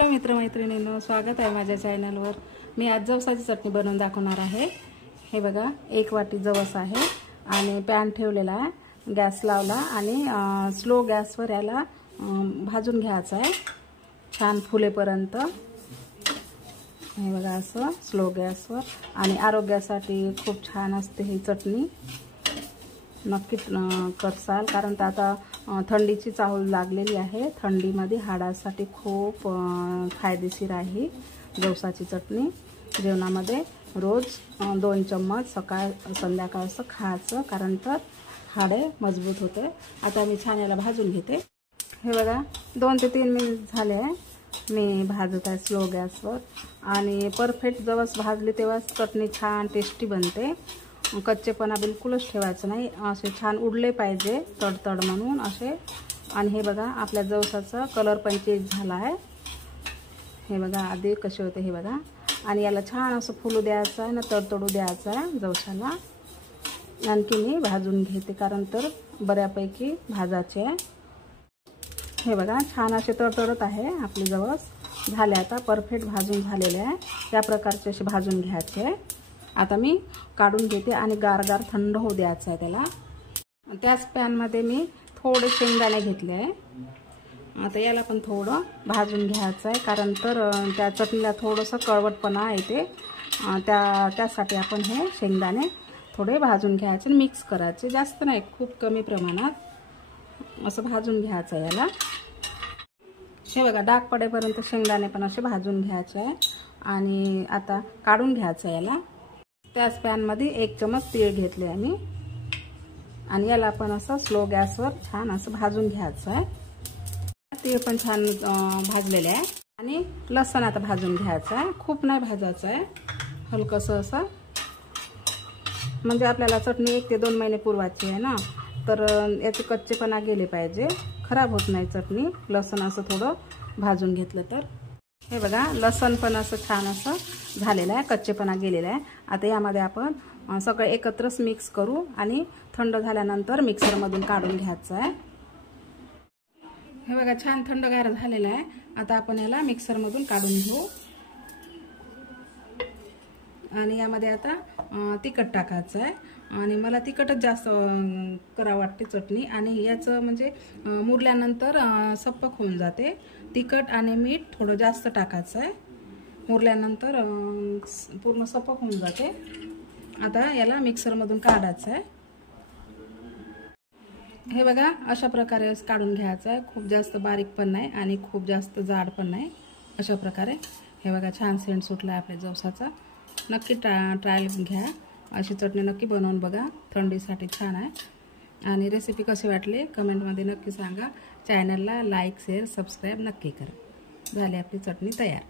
Hello मित्रमैत्रिणींनो, स्वागत आहे माझ्या चॅनलवर। मी आज जवसाची चटणी बनवून दाखवणार आहे। हे बघा, 1 वाटी जवस आहे आणि पॅन ठेवलेला आहे, गॅस लावला आणि स्लो गॅसवर याला भाजून घ्यायचं आहे छान फुलेपर्यंत। हे बघा, असं स्लो गॅसवर। आणि आरोग्यासाठी खूप छान असते ही चटणी, नक्कीच करसाल, कारण आता थंडीची चाहूल लागलेली आहे। थंडीमध्ये हाडासाठी खूप फायदेशीर आहे जवसाची चटणी। जेवणामध्ये रोज 2 चम्मच सकाळ संध्याकाळ असं खायचं, कारण तर हाडे मजबूत होते। आता मी छान याला भाजून घेते। हे बघा, 2 ते 3 मिनिट झाले आहे मी भाजत आहे स्लो गॅसवर। आणि परफेक्ट जवस भाजली तेव्हाच चटणी छान टेस्टी बनते। कच्चेपणा बिलकुलच ठेवायचं नाही, असे छान उडले पाहिजे तडतड म्हणून असे। आणि हे बघा, आपल्या जवसाचा कलर पण चेंज झाला आहे। हे बघा आधी कसे होते हे बघा। आणि याला छान असं फुलू द्यायचं आहे ना, तडतडू द्यायचं आहे जवसाला। आणखी मी भाजून घेते, कारण तर बऱ्यापैकी भाजायचे आहे। हे बघा, छान असे तडतडत आहे आपले जवस। झाले आता परफेक्ट भाजून झालेले आहे। या प्रकारचे असे भाजून घ्यायचे आहे। आता मी काढून घेते आणि गारगार थंड होऊ द्यायचं आहे त्याला। त्याच पॅनमध्ये मी थोडे शेंगदाणे घेतले आहे। आता याला पण थोडं भाजून घ्यायचं आहे, कारण तर त्या चटणीला थोडंसं कळवटपणा येते, त्यासाठी आपण हे शेंगदाणे थोडे भाजून घ्यायचे, मिक्स करायचे, जास्त नाही, खूप कमी प्रमाणात असं भाजून घ्यायचं आहे याला। हे बघा, डाग पडेपर्यंत शेंगदाणे पण असे भाजून घ्यायचे आहे। आणि आता काढून घ्यायचं याला। त्याच पॅनमध्ये 1 चमच तीळ घेतले आम्ही आणि याला पण असं स्लो गॅसवर छान असं भाजून घ्यायचं आहे। तीळ पण छान भाजलेले आहे। आणि लसूण आता भाजून घ्यायचं आहे, खूप नाही भाजायचं आहे, हलकंसं असं, म्हणजे आपल्याला चटणी 1 ते 2 महिने पुरवायची आहे ना, तर याचे कच्चेपणा गेले पाहिजे, खराब होत नाही चटणी लसूण असं थोडं भाजून घेतलं तर। हे बघा, लसूण पण असं छान असं झालेलं आहे, कच्चेपणा गेलेला आहे। आता यामध्ये आपण सगळं एकत्रच मिक्स करू आणि थंड झाल्यानंतर मिक्सरमधून काढून घ्यायचं आहे। हे बघा, छान थंडगार झालेलं आहे। आता आपण याला मिक्सरमधून काढून घेऊ आणि यामध्ये आता तिखट टाकायचं आहे। आणि मला तिखटच जास्त करावं वाटते चटणी, आणि याचं म्हणजे मुरल्यानंतर सप्पक होऊन जाते। तिखट आणि मीठ थोडं जास्त टाकायचं आहे, मुरल्यानंतर पूर्ण सप्पक होऊन जाते। आता याला मिक्सरमधून काढायचं आहे। हे बघा, अशा प्रकारे काढून घ्यायचं आहे, खूप जास्त बारीक पण नाही आणि खूप जास्त जाड पण नाही, अशा प्रकारे। हे बघा, छान सेंट सुटला आपल्या जवसाचा। नक्की ट्रायल घ्या, अशी चटणी नक्की बनवून बघा, थंडीसाठी छान आहे। आणि रेसिपी कशी वाटली कमेंटमध्ये नक्की सांगा। चॅनलला लाईक शेअर सबस्क्राईब नक्की करा। झाली आपली चटणी तयार।